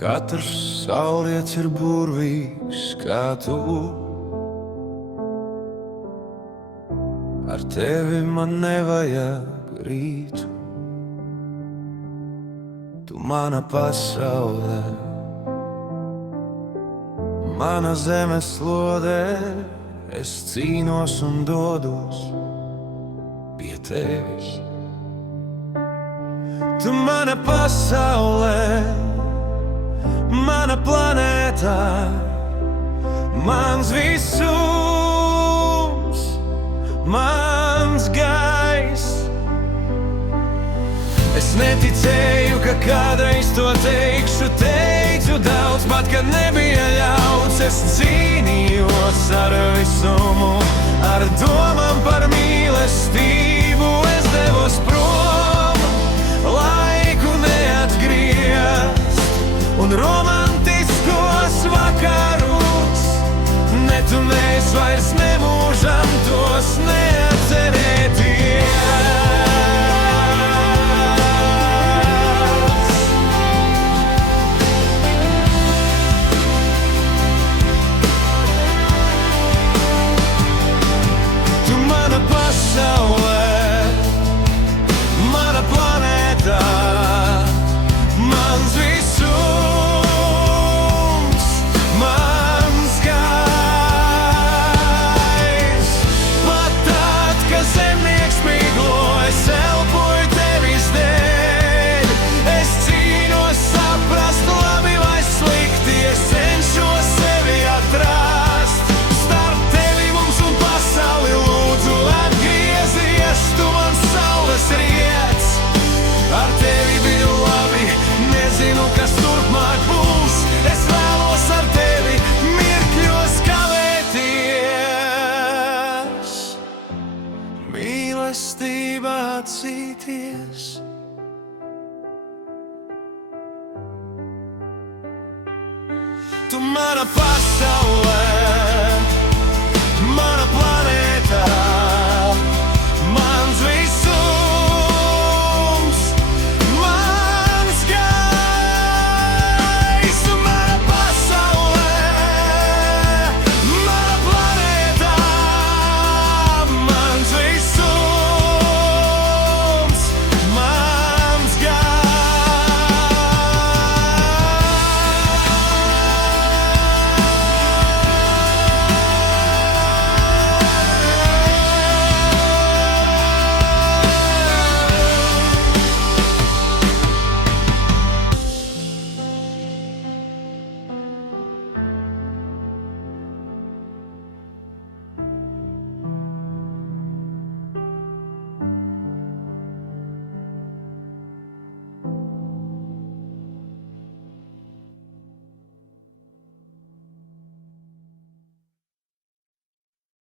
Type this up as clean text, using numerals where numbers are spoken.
Katrs saulietis ir burvīgs kā tu. Ar tevi man nevajag rītu. Tu mana pasaulē, mana zemeslodē. Es cīnos un dodos pie tevis. Tu mana pasaulē, mana planētā, mans visums, mans gaiss. Es neticēju, ka kādreiz to teikšu, teicu daudz, pat kad nebija ļauts. Es cīnījos ar visumu, ar domām par mīlestību. Es devos prom, laiku neatgriezt, un romantiskos vakarus ne tu, ne es vairs nemūžam tos neatcerēties. Mīlestībā atzīties. Tu mana pasaulē,